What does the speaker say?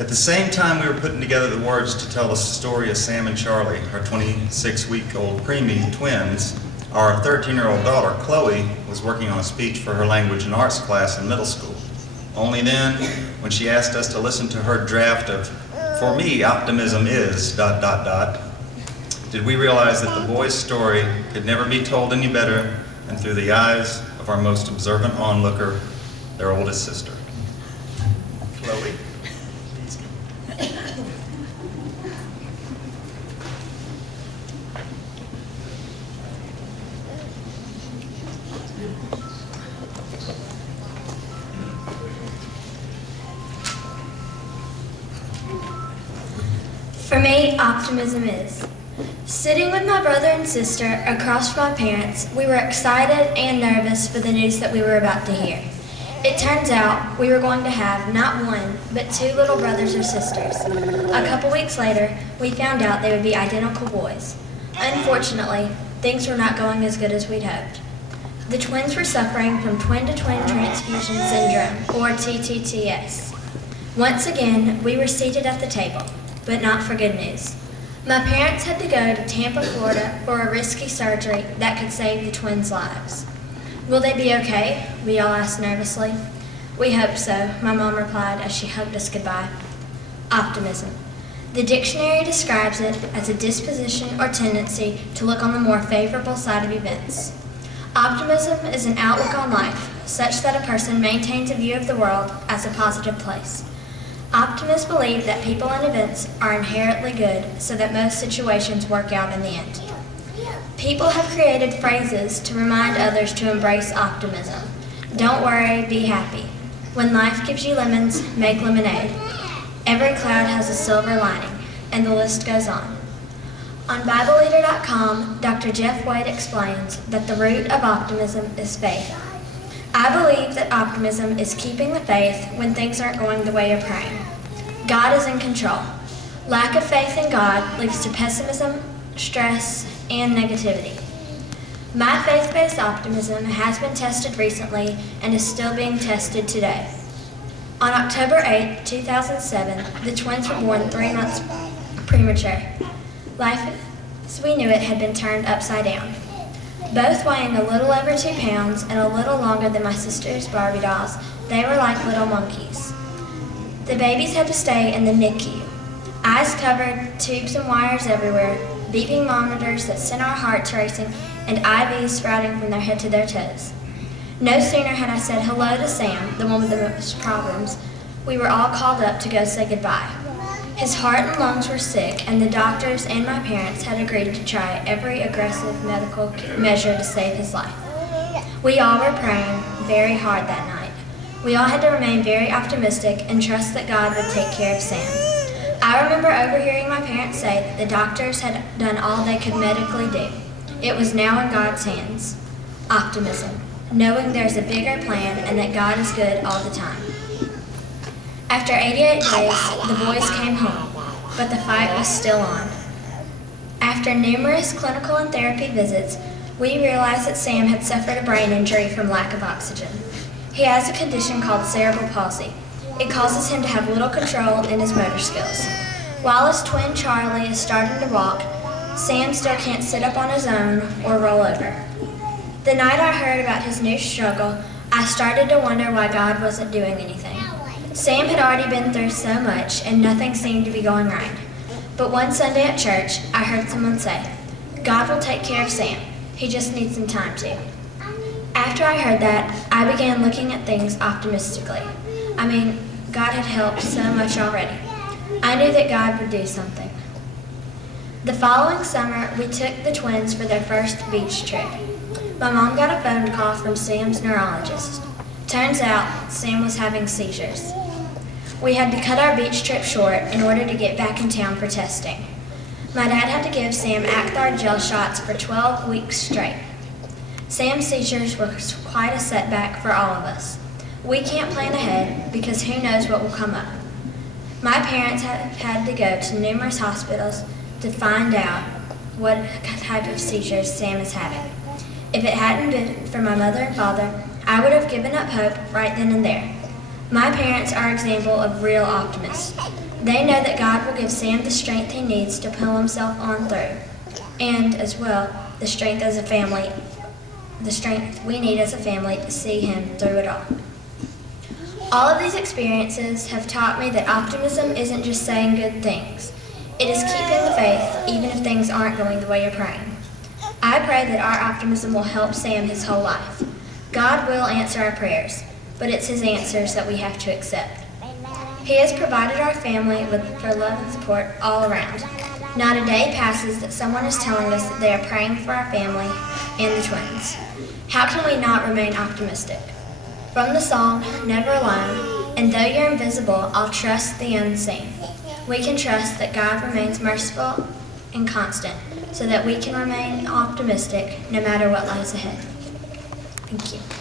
At the same time we were putting together the words to tell the story of Sam and Charlie, our 26-week-old preemie twins, our 13-year-old daughter, Chloe, was working on a speech for her language and arts class in middle school. Only then, when she asked us to listen to her draft of, "For me, optimism is, ... did we realize that the boy's story could never be told any better than through the eyes of our most observant onlooker, their oldest sister. Chloe. For me, optimism is. Sitting with my brother and sister across from my parents, we were excited and nervous for the news that we were about to hear. It turns out we were going to have not one, but two little brothers or sisters. A couple weeks later, we found out they would be identical boys. Unfortunately, things were not going as good as we'd hoped. The twins were suffering from twin-to-twin transfusion syndrome, or TTTS. Once again, we were seated at the table, but not for good news. My parents had to go to Tampa, Florida for a risky surgery that could save the twins' lives. Will they be okay? We all asked nervously. We hope so, my mom replied as she hugged us goodbye. Optimism. The dictionary describes it as a disposition or tendency to look on the more favorable side of events. Optimism is an outlook on life, such that a person maintains a view of the world as a positive place. Optimists believe that people and events are inherently good, so that most situations work out in the end. People have created phrases to remind others to embrace optimism. Don't worry, be happy. When life gives you lemons, make lemonade. Every cloud has a silver lining, and the list goes on. On BibleLeader.com, Dr. Jeff Wade explains that the root of optimism is faith. I believe that optimism is keeping the faith when things aren't going the way you're praying. God is in control. Lack of faith in God leads to pessimism, stress, and negativity. My faith-based optimism has been tested recently and is still being tested today. On October 8, 2007, the twins were born 3 months premature. Life as we knew it had been turned upside down. Both weighing a little over 2 pounds and a little longer than my sister's Barbie dolls, they were like little monkeys. The babies had to stay in the NICU. Eyes covered, tubes and wires everywhere, beeping monitors that sent our hearts racing, and IVs sprouting from their head to their toes. No sooner had I said hello to Sam, the one with the most problems, we were all called up to go say goodbye. His heart and lungs were sick, and the doctors and my parents had agreed to try every aggressive medical measure to save his life. We all were praying very hard that night. We all had to remain very optimistic and trust that God would take care of Sam. I remember overhearing my parents say that the doctors had done all they could medically do. It was now in God's hands. Optimism, knowing there's a bigger plan and that God is good all the time. After 88 days, the boys came home, but the fight was still on. After numerous clinical and therapy visits, we realized that Sam had suffered a brain injury from lack of oxygen. He has a condition called cerebral palsy. It causes him to have little control in his motor skills. While his twin Charlie is starting to walk, Sam still can't sit up on his own or roll over. The night I heard about his new struggle, I started to wonder why God wasn't doing anything. Sam had already been through so much, and nothing seemed to be going right. But one Sunday at church, I heard someone say, "God will take care of Sam. He just needs some time to." After I heard that, I began looking at things optimistically. God had helped so much already. I knew that God would do something. The following summer, we took the twins for their first beach trip. My mom got a phone call from Sam's neurologist. Turns out, Sam was having seizures. We had to cut our beach trip short in order to get back in town for testing. My dad had to give Sam Acthar gel shots for 12 weeks straight. Sam's seizures were quite a setback for all of us. We can't plan ahead because who knows what will come up. My parents have had to go to numerous hospitals to find out what type of seizures Sam is having. If it hadn't been for my mother and father, I would have given up hope right then and there. My parents are an example of real optimists. They know that God will give Sam the strength he needs to pull himself on through, and as well, the strength as a family, the strength we need as a family to see him through it all. All of these experiences have taught me that optimism isn't just saying good things. It is keeping the faith even if things aren't going the way you're praying. I pray that our optimism will help Sam his whole life. God will answer our prayers, but it's his answers that we have to accept. He has provided our family for love and support all around. Not a day passes that someone is telling us that they are praying for our family and the twins. How can we not remain optimistic? From the song, Never Alone, and though you're invisible, I'll trust the unseen. We can trust that God remains merciful and constant so that we can remain optimistic no matter what lies ahead. Thank you.